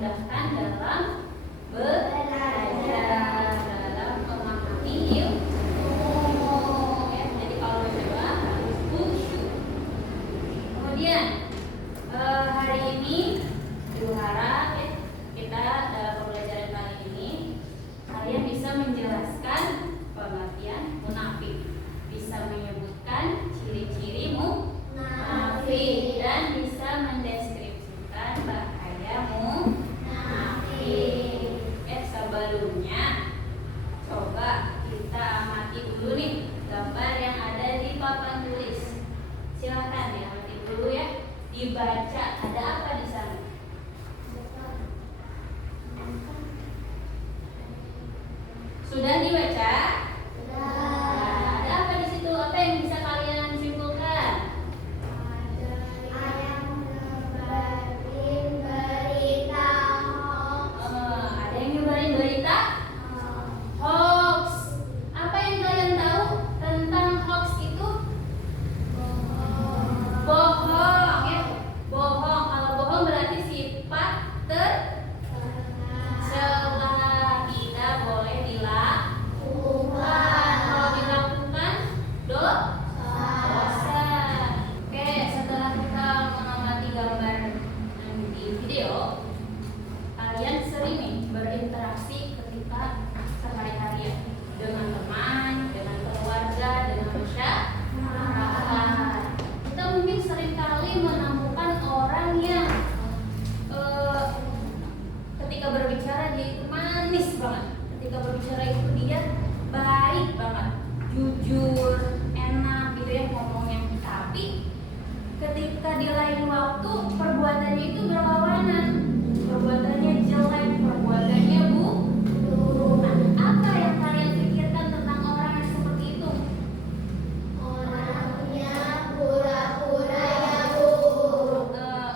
memudahkan dalam belajar, dalam memahami ilmu. Ya, jadi kalau berdoa harus khusyuk. Kemudian hari ini Ibu harap ya, kita dalam pembelajaran kali ini kalian bisa menjelaskan pengertian munafik, bisa menyebutkan ciri-ciri munafik dan bisa mendeskripsikan bahaya munafik. Sebelumnya coba kita amati dulu nih gambar yang ada di papan tulis. Silakan diamati dulu ya, dibaca ada apa di sana. Sudah dibaca? Nah, ada apa di situ? Apa yang bisa kalian simpulkan? Ada yang nyebarin berita hoax. Ada yang nyebarin berita hoax. Apa yang kalian tahu tentang hoax itu? Bohong ya. Bohong. Kalau bohong berarti sifat tercela, tidak boleh dilakukan. Kalau dilakukan dosa. Oke, setelah kita mengamati gambar di video, kalian sering nih berinteraksi ketika sehari-hari ya, dengan teman, dengan keluarga, dengan masyarakat. Kita mungkin seringkali menemukan orang yang ketika berbicara dia itu manis banget, ketika berbicara itu dia baik banget, jujur, enak gitu ya ngomongnya. Tapi ketika di lain waktu perbuatannya itu berlawanan, perbuatannya jelek, perbuatannya buruk. Nah, apa yang kalian pikirkan tentang orang yang seperti itu? Orangnya pura-pura ya Bu.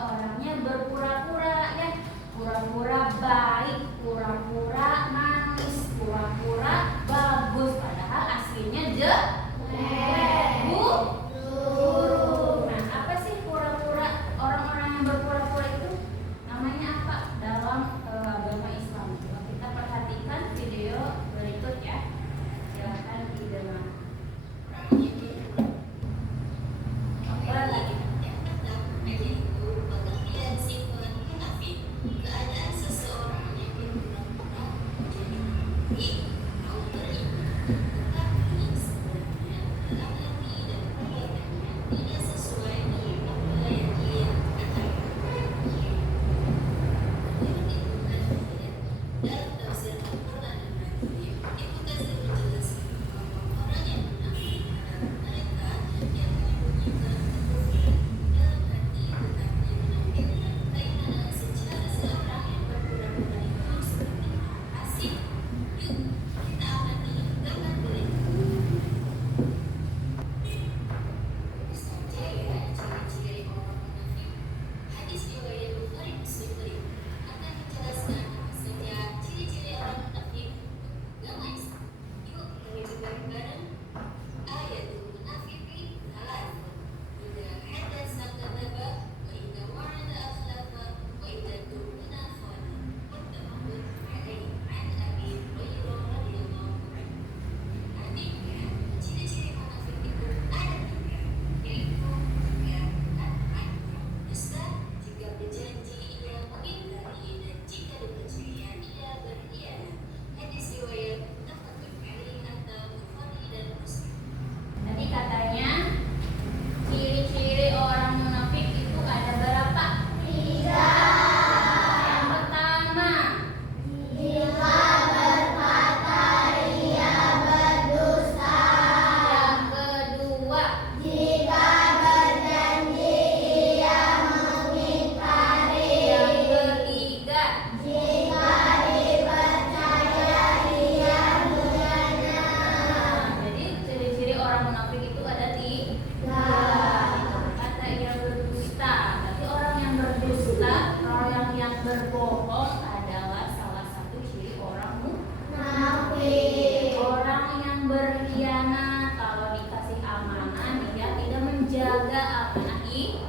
Orangnya berpura-pura ya, pura-pura baik, pura-pura manis, pura-pura bagus, padahal aslinya jelek, buruk. Nah, apa sih pura-pura? Orang-orang yang berpura-pura itu namanya apa dalam agama Islam? Coba kita perhatikan video berikut ya. Silakan didengar. Apa lagi? Tadi katanya ciri-ciri orang munafik itu ada berapa? 3. Yang pertama, Jika berkata ia berdusta. yang kedua, Jika berjanji ia mengingkari. yang ketiga, Jika dipercaya ia mengkhianati. jadi ciri-ciri orang munafik itu ada 3. Kata ia berdusta, berarti orang yang berdusta, orang yang berbohong adalah salah satu ciri orang munafik. Orang yang berkhianat, kalau dikasih amanah dia tidak menjaga amanah itu,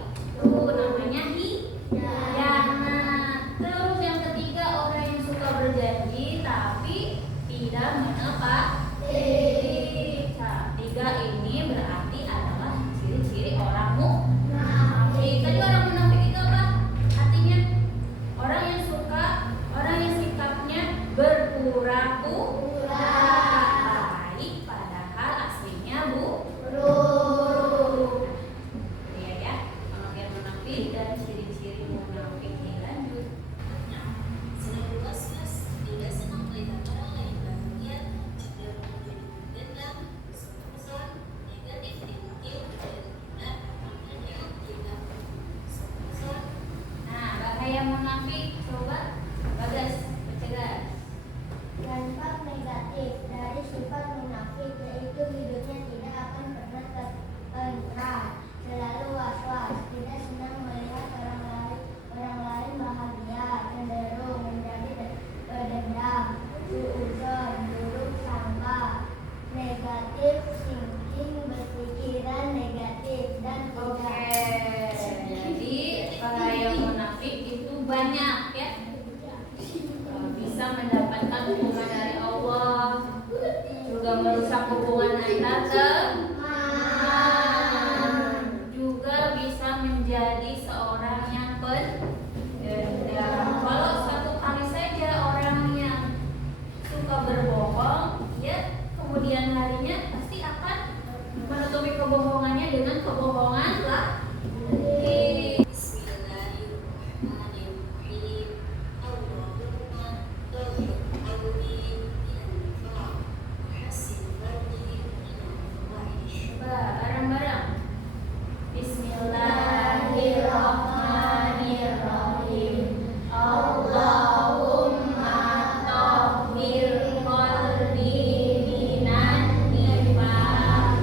namanya hianat. Terus yang ketiga munafik? Coba Bagas, baca guys. Dampak negatif dari sifat munafik yaitu hidupnya tidak akan pernah tentram, selalu was-was, tidak senang melihat orang lain bahagia, cenderung menjadi pendendam, suudzon, buruk sangka, negatif thinking, berpikiran negatif dan Oke, tidak. jadi bahaya munafik itu banyak ya. Bisa mendapatkan hukuman dari Allah, juga merusak hubungan antar teman, juga bisa menjadi seorang yang pendendam. Kalau satu kali saja orang yang suka berbohong, ya kemudian harinya pasti akan menutupi kebohongannya dengan kebohongan lagi. Bismillahirrahmanirrahim. Allahumma tawfiqni minal hasilani. Coba bareng-bareng. Bismillahirrahmanirrahim. Allahumma tahhir qalbi minan nifaq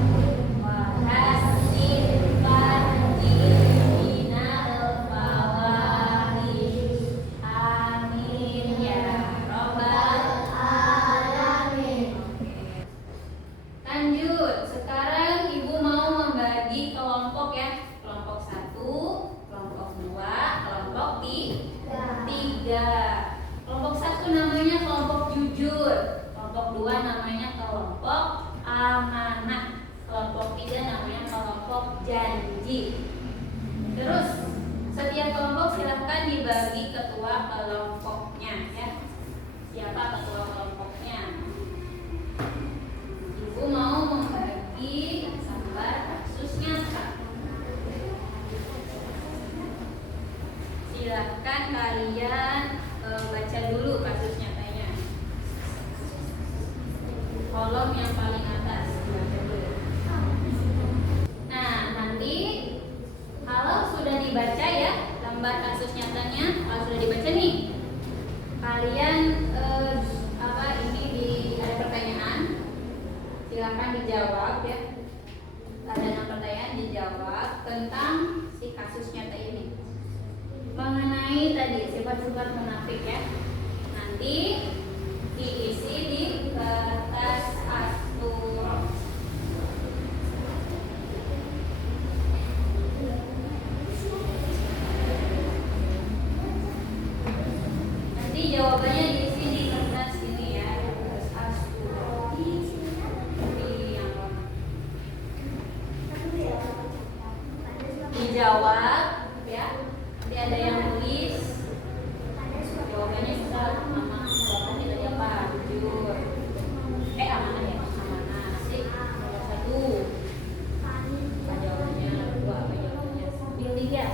wa hassin farji minal fawahish. Amin ya rabbal alamin. Lanjut, sekarang ibu mau membagi kelompok ya. Kelompok 1, kelompok 2, kelompok 3. Kelompok 1 namanya kelompok jujur, kelompok 2 namanya kelompok amanah, kelompok 3 namanya kelompok janji. Terus setiap kelompok silahkan dibagi ketua kelompoknya ya. Siapa ketua kelompoknya? Ibu mau membagi gambar kasus nyata. Silahkan kalian baca dulu kasus nyatanya. Kolom yang paling atas baca dulu. Nah, nanti kalau sudah dibaca ya gambar kasus nyatanya, kalau sudah dibaca nih, kalian ada pertanyaan, silakan dijawab ya. Ada yang pertanyaan dijawab tentang si kasus nyata ini. Mengenai tadi sifat-sifat munafik ya. Nanti diisi di kertas astur. Nanti jawabannya diisi di kertas ini ya, kertas astur. Di yang dijawab ya. Nanti ada yang nulis jawabannya sudah sama jawaban kita apa? Jujur. Amanah ya, amanah. Nanti nomor 1 apa jawabannya, 2 apa jawabannya, 3.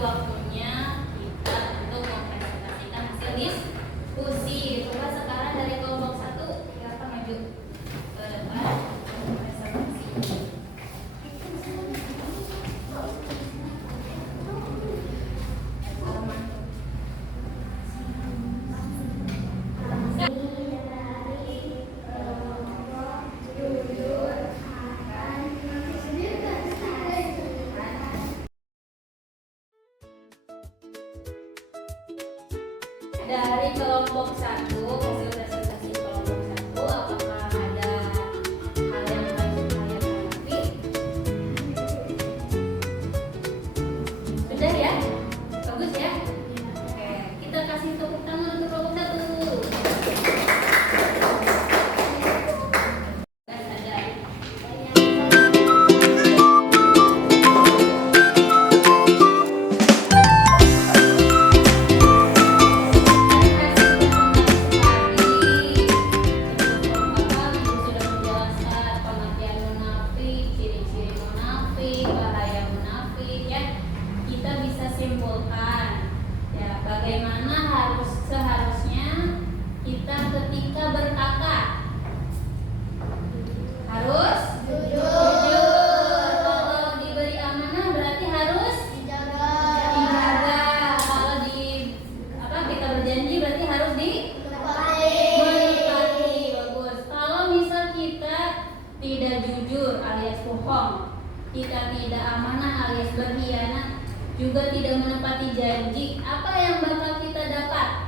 waktunya kita untuk mempresentasikan hasil diskusi. Coba sekarang dari kelompok 1 siapa maju ke depan presentasi. Dari kelompok 1, hasil presentasi kelompok 1, apakah ada hal yang harus saya tanggapi? Sudah ya? Bagus ya? Oke, kita kasih tepuk tangan untuk kelompok 1. Simpulkan ya, bagaimana seharusnya kita ketika berkata harus jujur. Kalau diberi amanah berarti harus dijaga. Kalau kita berjanji berarti harus menepati. Bagus. Kalau misal kita tidak jujur alias bohong, kita tidak amanah alias berkhianat, juga tidak menepati janji, apa yang bakal kita dapat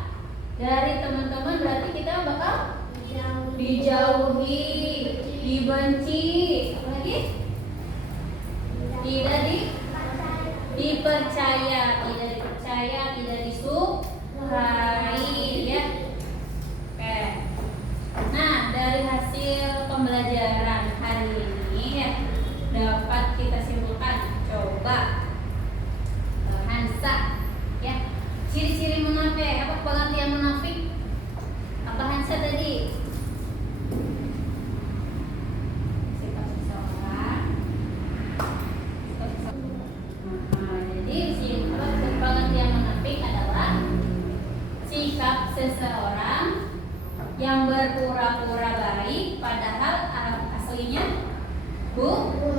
dari teman-teman? Berarti kita bakal dijauhi, dibenci, apa lagi? Tidak dipercaya, tidak disukai, ya. Oke. Nah, dari hasil pembelajaran hari ini ya, dapat kita simpulkan. Coba Hansa, ya, ciri-ciri munafik, apa pengertian munafik? Apa Hansa tadi? Sifat seseorang. Jadi pengertian munafik adalah sikap seseorang yang berpura-pura baik padahal aslinya buruk.